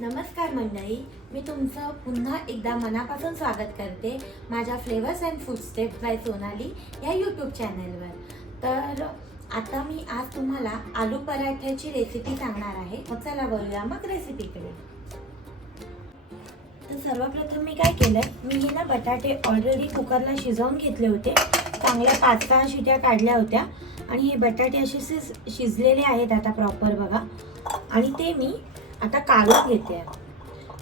नमस्कार मंडळी, मी तुमचं पुन्हा एकदा मनापासून स्वागत करते माझ्या flavours and food steps by Sonali या यूट्यूब चॅनलवर। तर आता मी आज तुम्हाला आलू पराठ्याची रेसिपी सांगणार आहे। चला वळूया मग रेसिपीकडे। तर सर्वप्रथम मी काय केलंय, मी ना बटाटे ऑलरेडी कुकरला शिजवून घेतले होते। चांगल्या 5-6 शिट्या काढल्या होत्या आणि हे बटाटे असे शिजलेले आहेत आता प्रॉपर बघा। आणि ते मी आता काढून घेते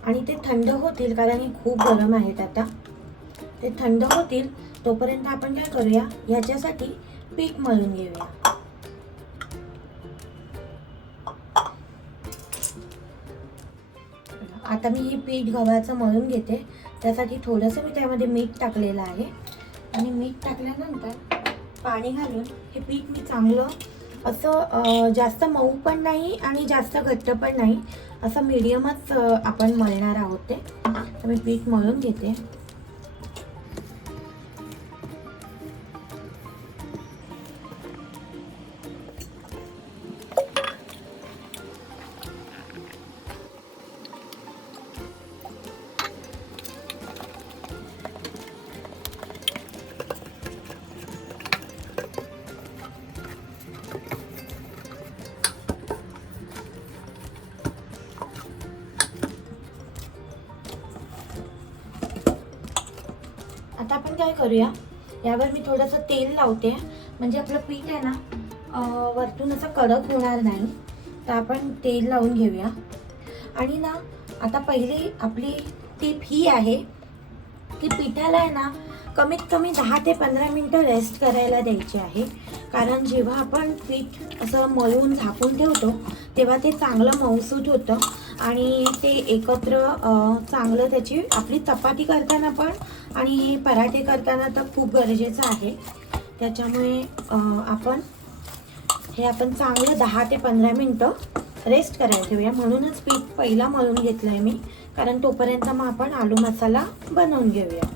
आणि ते थंड होतील, कारण हे खूप गरम आहेत। आता ते थंड होतील तोपर्यंत आपण काय करूया, याच्यासाठी पीठ मळून घेऊया। आता मी हे पीठ गव्हाचं मळून घेते। त्यासाठी थोडंसं मी त्यामध्ये मीठ टाकलेलं आहे आणि मीठ टाकल्यानंतर पाणी घालून हे पीठ मी चांगलं असं जास्त मऊ पण नाही आणि जास्त घट्ट पण नाही, असं मीडियमच आपण मळणार आहोत ते। तर मी पीठ मळून घेते। आता आपण काय करूया, यावर मी थोडंसं तेल लावते, म्हणजे आपलं पीठ आहे ना वरतून असं कडक होणार नाही। तर आपण तेल लावून घेऊया। आणि ना आता पहिली आपली टिप ही आहे की पिठाला आहे ना कमीत कमी 10 ते 15 मिनिटं रेस्ट करायला द्यायची आहे। कारण जेव्हा आपण पीठ असं मळून झाकून ठेवतो तेव्हा ते चांगलं मऊसूत होतं आणि ते एकत्र चांगलं त्याची आपली चपाती करताना पण आणि पराठे करताना तर खूप गरजेचं आहे। त्याच्यामुळे आपण चांगलं 10 ते 15 मिनिटं रेस्ट करायला ठेवूया। म्हणूनच पीठ पहिला मळून घेतलं आहे मी, कारण तोपर्यंत मग आपण आलू मसाला बनवून घेऊया।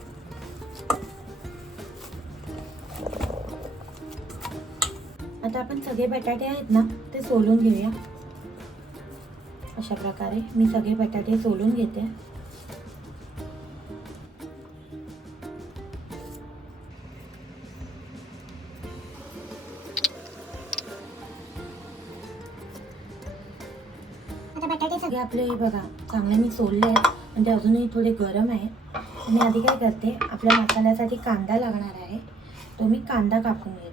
आता आपण सगळे बटाटे आहेत ना ते सोलून घेऊया। अशा प्रकारे मी सगळे बटाटे सोलून घेते। आता बटाटे सगळे आपले बघा चांगले मी सोलले आहेत, पण ते अजूनही थोडे गरम आहेत। मी आधी काय करते, आपल्या मसाल्यासाठी कांदा लागणार आहे, तो मी कांदा कापून घेते।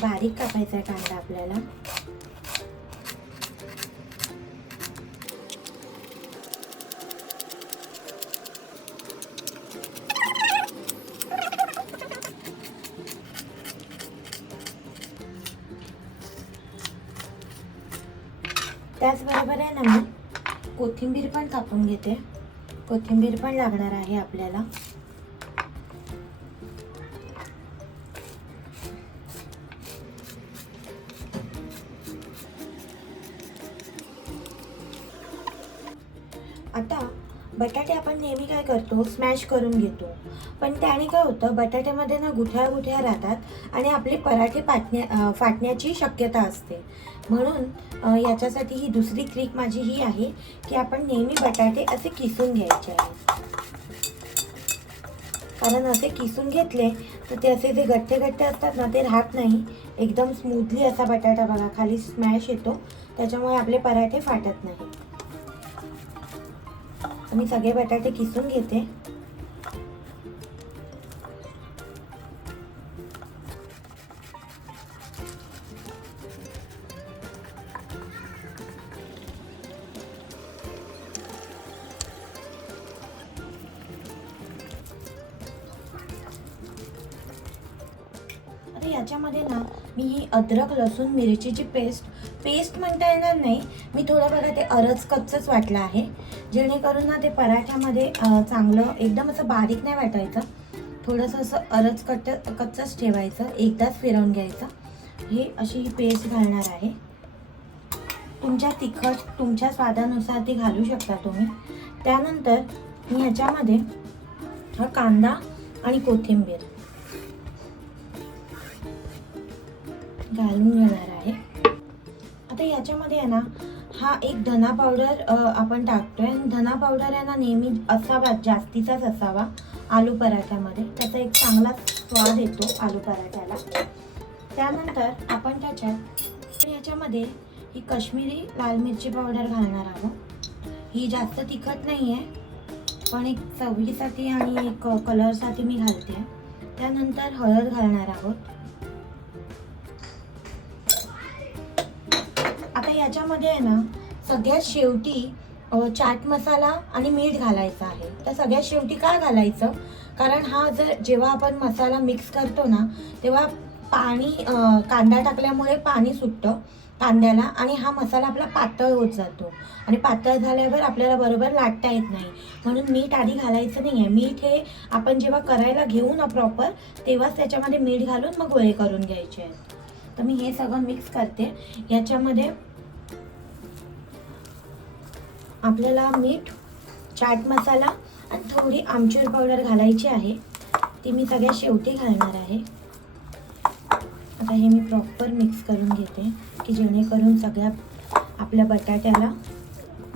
बारीक कापायचा आहे कांदा आपल्याला। त्याचबरोबर आहे ना मी कोथिंबीर पण कापून घेते। कोथिंबीर पण लागणार आहे आपल्याला। आता बटाटे आपण नेहमी काय करतो, स्मॅश करून घेतो, पण त्याने काय होतं बटाट्यामध्ये ना गुठळ्या गुठळ्या राहतात आणि आपले पराठे फाटण्याची शक्यता असते। म्हणून याच्यासाठी ही दुसरी ट्रिक माझी ही आहे की आपण नेहमी बटाटे असे किसून घ्यायचे आहेत। कारण असे किसून घेतले तर ते असे जे गट्टे गट्टे असतात ना ते राहत नाही, एकदम स्मूथली असा बटाटा बघा खाली स्मॅश येतो, त्याच्यामुळे आपले पराठे फाटत नाही। मी सगळे बटाटे किसून घेते। आता याच्यामध्ये ना मी ही अद्रक लसूण मिरचीची पेस्ट म्हणता येणार नाही, मी थोडं बघा ते अरच कच्चंच वाटलं आहे, जेणेकरून ना ते पराठ्यामध्ये चांगलं एकदम असं बारीक नाही वाटायचं, थोडंसं असं अरच कच्चंच ठेवायचं, एकदाच फिरवून घ्यायचं। ही अशी ही पेस्ट घालणार आहे। तुमच्या तिखट तुमच्या स्वादानुसार ती घालू शकता तुम्ही। त्यानंतर मी ह्याच्यामध्ये हा कांदा आणि कोथिंबीर घालून घेणार आहे। आता याच्यामध्ये आहे ना हा एक धना पावडर आपण टाकतोय आणि धना पावडर आहे ना नेहमी असावा, जास्तीचाच असावा आलू पराठ्यामध्ये, त्याचा एक चांगला स्वाद येतो आलू पराठ्याला. त्यानंतर आपण याच्यामध्ये ही काश्मीरी लाल मिरची पावडर घालणार आहोत. ही जास्त तिखट नाही आहे, पण एक चवीसाठी आणि एक कलरसाठी मी घालते. त्यानंतर हळद घालणार आहोत. आता याच्यामध्ये आहे ना सगळ्यात शेवटी चाट मसाला आणि मीठ घालायचं आहे. तर सगळ्यात शेवटी काय घालायचं, कारण हा जेव्हा आपण मसाला मिक्स करतो ना तेव्हा पाणी कांदा टाकल्यामुळे पाणी सुटतं कांद्याला आणि हा मसाला आपला पातळ होत जातो आणि पातळ झाल्यावर आपल्याला बरोबर लाटता येत नाही. म्हणून मीठ आधी घालायचं नाही आहे. मीठ हे आपण जेव्हा करायला घेऊ ना प्रॉपर तेव्हाच त्याच्यामध्ये मीठ घालून मग गोळे करून घ्यायचे आहेत. तर मी हे सगळं मिक्स करते. याच्यामध्ये आपल्याला मीठ, चाट मसाला आणि थोडी आमचूर पावडर घालायची आहे. ती मी सगळ्यात शेवटी घालणार आहे. आता हे मी प्रॉपर मिक्स करून घेते की जेणेकरून सगळ्या आपल्या बटाट्याला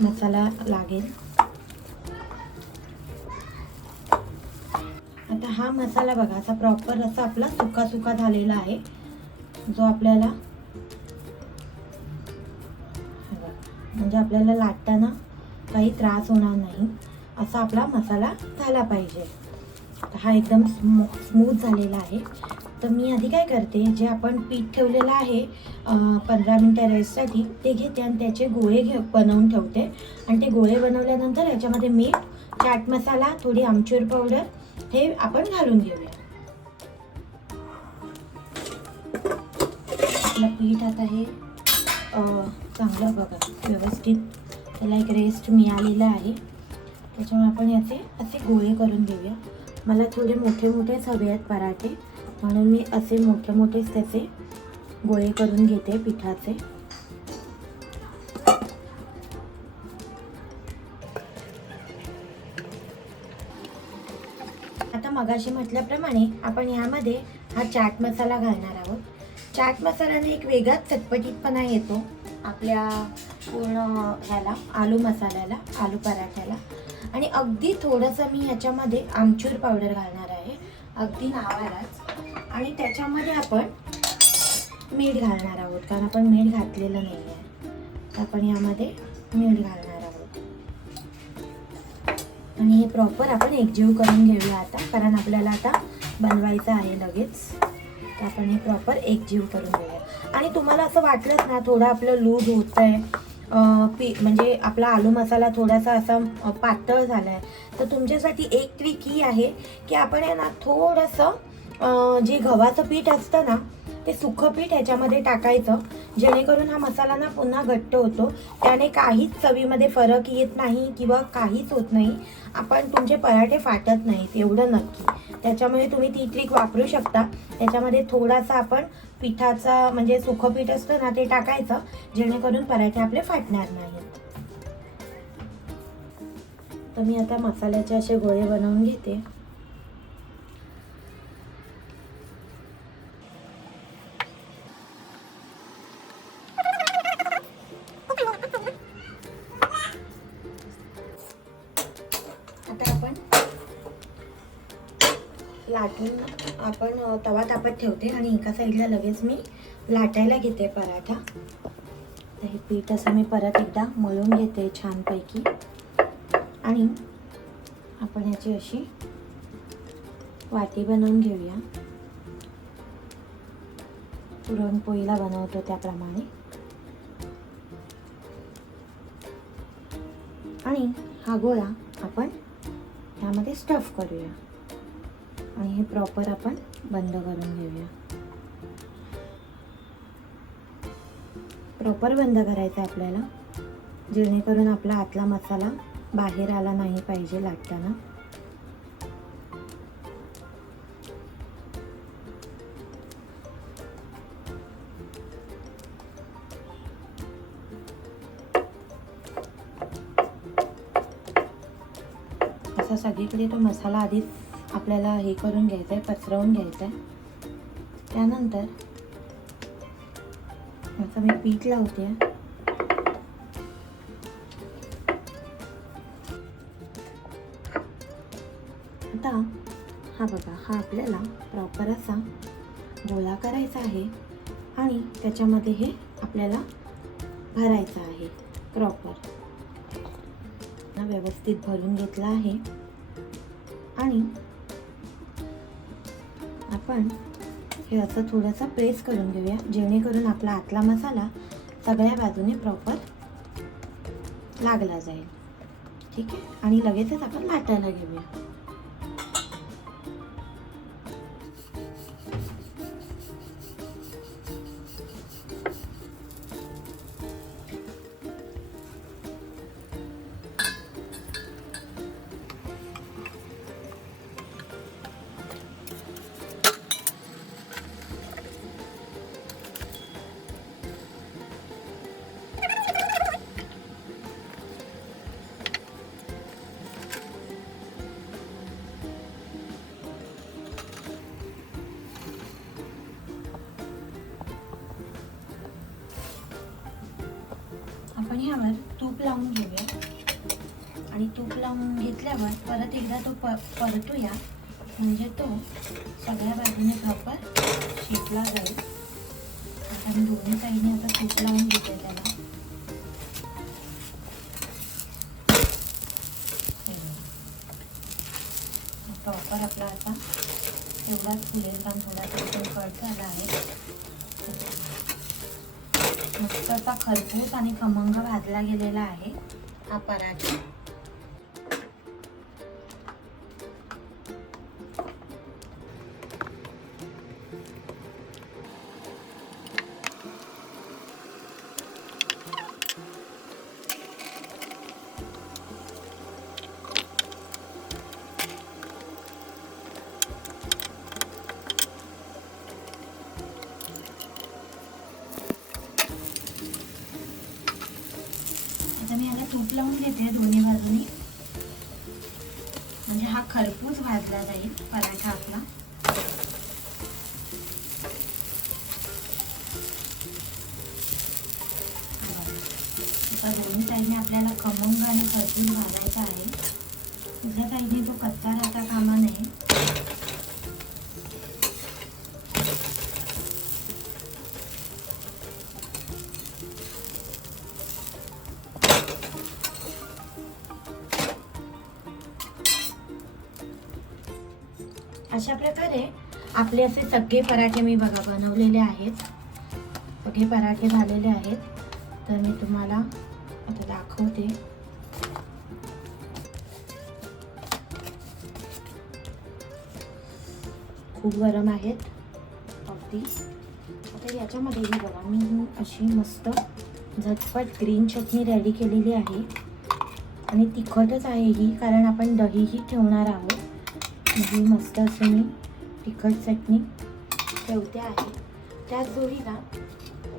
मसाला लागेल. आता हा मसाला बघा असा प्रॉपर असा आपला सुका सुका झालेला आहे, जो आपल्याला म्हणजे आपल्याला लाटताना काही त्रास होणार नाही असा आपला मसाला झाला पाहिजे. हा एकदम स्मूथ झालेला आहे. तर मी आधी काय करते, जे आपण पीठ ठेवलेलं आहे 15 मिनिटं रेस्टसाठी ते घेते आणि त्याचे गोळे बनवून ठेवते. आणि ते गोळे बनवल्यानंतर याच्यामध्ये मीठ, चाट मसाला, थोडी आमचूर पावडर हे आपण घालून घेऊया. आपलं पीठ आता हे चांगलं बघा व्यवस्थित त्याला एक रेस्ट मिळालेला आहे. त्याच्यामुळे आपण याचे असे गोळे करून घेऊया. मला थोडे मोठे मोठेच हवे आहेत पराठे, म्हणून मी असे मोठे मोठेच त्याचे गोळे करून घेते पिठाचे. आता मगाशी म्हटल्याप्रमाणे आपण यामध्ये हा चाट मसाला घालणार आहोत. चाट मसाल्याने एक वेगळाच चटपटीतपणा येतो आपल्या पूर्ण ह्याला आलू मसाल्याला, आलू पराठ्याला. आणि अगदी थोडंसं मी याच्यामध्ये आमचूर पावडर घालणार आहे, अगदी नावालाच. आणि त्याच्यामध्ये आपण मीठ घालणार आहोत, कारण आपण मीठ घातलेलं नाही आहे. तर आपण यामध्ये मीठ घालणार आहोत आणि हे प्रॉपर आपण एकजीव करून घेऊया आता, कारण आपल्याला आता बनवायचं आहे लगेच. तर आपण हे प्रॉपर एकजीव करून घेऊया. आणि तुम्हाला असं वाटलंच ना थोडं आपलं लूज होत आहे, म्हणजे आपला आलू मसाला थोडासा असा पातळ झाला आहे, तर तुमच्यासाठी एक ट्रिक ही आहे की आपण आहे ना थोडंसं जे गव्हाचं पीठ असतं ना ते सुकं पीठ ह्याच्यामध्ये टाकायचं, जेणेकरून हा मसाला ना पुन्हा घट्ट होतो. त्याने काहीच चवीमध्ये फरक येत नाही किंवा काहीच होत नाही. आपण तुमचे पराठे फाटत नाहीत एवढं नक्की. त्याच्यामुळे तुम्ही ती ट्रिक वापरू शकता. त्याच्यामध्ये थोडासा आपण पिठाचा म्हणजे सुकं पीठ असतं ना ते टाकायचं, जेणेकरून पराठे आपले फाटणार नाहीत. तर मी आता मसाल्याचे असे गोळे बनवून घेते. आता आपण लाटून आपण तवा तापत ठेवते आणि एका साईडला लगेच मी लाटायला घेते पराठा. तर हे पीठ असं मी परत एकदा मळून घेते छानपैकी आणि आपण याची अशी वाटी बनवून घेऊया. पुरणपोळीला बनवतो त्याप्रमाणे. आणि हा गोळा आपण ह्यामध्ये स्टफ करूया आणि हे प्रॉपर आपण बंद करून घेऊया. प्रॉपर बंद करायचं आपल्याला, जेणेकरून आपला आतला मसाला बाहेर आला नाही पाहिजे लाटताना. असा सगळीकडे तो मसाला आधीच आपल्याला हे करून घ्यायचा आहे, पसरवून घ्यायचा आहे. त्यानंतर असं मी पीठ लावते आता हा बघा, हा आपल्याला प्रॉपर असा गोळा करायचा आहे आणि त्याच्यामध्ये हे आपल्याला भरायचं आहे प्रॉपर. व्यवस्थित भरून घेतला आहे आणि आपण हे असं थोडंसं प्रेस करून घेऊया, जेणेकरून आपला आतला मसाला सगळ्या बाजूने प्रॉपर लागला जाईल. ठीक आहे, आणि लगेचच आपण लाटायला घेऊया. आपण यावर तूप लावून घेऊया आणि तूप लावून घेतल्यावर परत एकदा तो परतूया, म्हणजे तो सगळ्या बाजूने प्रॉपर शेकला जाईल. आता मी दोन्ही साईडने आता तूप लावून घेते त्याला. प्रॉपर आपला आता एवढाच फुलेल, कारण थोडासा कट झाला आहे. मस्त असा खरपूस आणि खमंग भाजला गेलेला आहे हा पराठा. मी याला तूप लावून घेते दोन्ही बाजूनी, म्हणजे हा खरपूस भाजला जाईल पराठा आपला. आता दोन्ही साईडने आपल्याला खमंग आणि खरपूस भाजायचा आहे. दुसऱ्या साईडने तो कच्चा राहता कामा नये. अशा प्रकारे आपले असे सगळे पराठे मी बघा बनवलेले आहेत. सगळे पराठे झालेले आहेत. तर मी तुम्हाला आता दाखवते. खूप गरम आहेत अगदी. आता याच्यामध्ये ही बघा, मी अशी मस्त झटपट ग्रीन चटणी रेडी केलेली आहे आणि तिखटच आहे ही, कारण आपण दहीही ठेवणार आहोत. ही मस्त अशी मी तिखट चटणी ठेवते आहे. त्याच जोडीला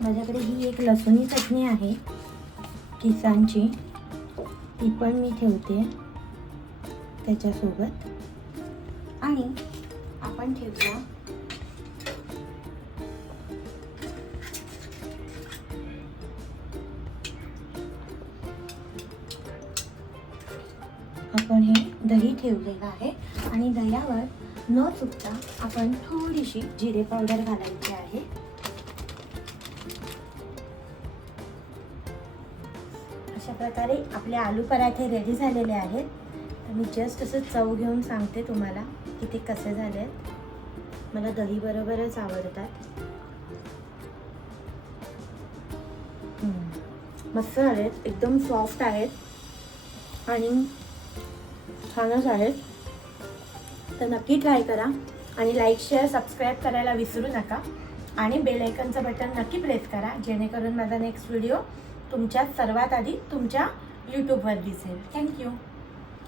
माझ्याकडे ही एक लसूणी चटणी आहे किसानची, ती पण मी ठेवते त्याच्यासोबत. आणि आपण ठेवूया आपण हे दही ठेवलेलं आहे आणि दह्यावर न चुकता आपण थोडीशी जिरे पावडर घालायची आहे. अशा प्रकारे आपले आलू पराठे रेडी झालेले आहेत. तर मी जस्ट असं चव घेऊन सांगते तुम्हाला की ते कसे झाले आहेत. मला दही बरोबरच आवडतात. मस्त झालेत, एकदम सॉफ्ट आहेत आणि छानच आहेत. तर नक्की ट्राय करा आणि लाईक शेअर सबस्क्राईब करायला विसरू नका आणि बेल आयकॉनचं बटन नक्की प्रेस करा, जेणेकरून माझा नेक्स्ट व्हिडिओ तुमच्या सर्वात आधी तुमच्या यूट्यूबवर दिसेल. थँक्यू.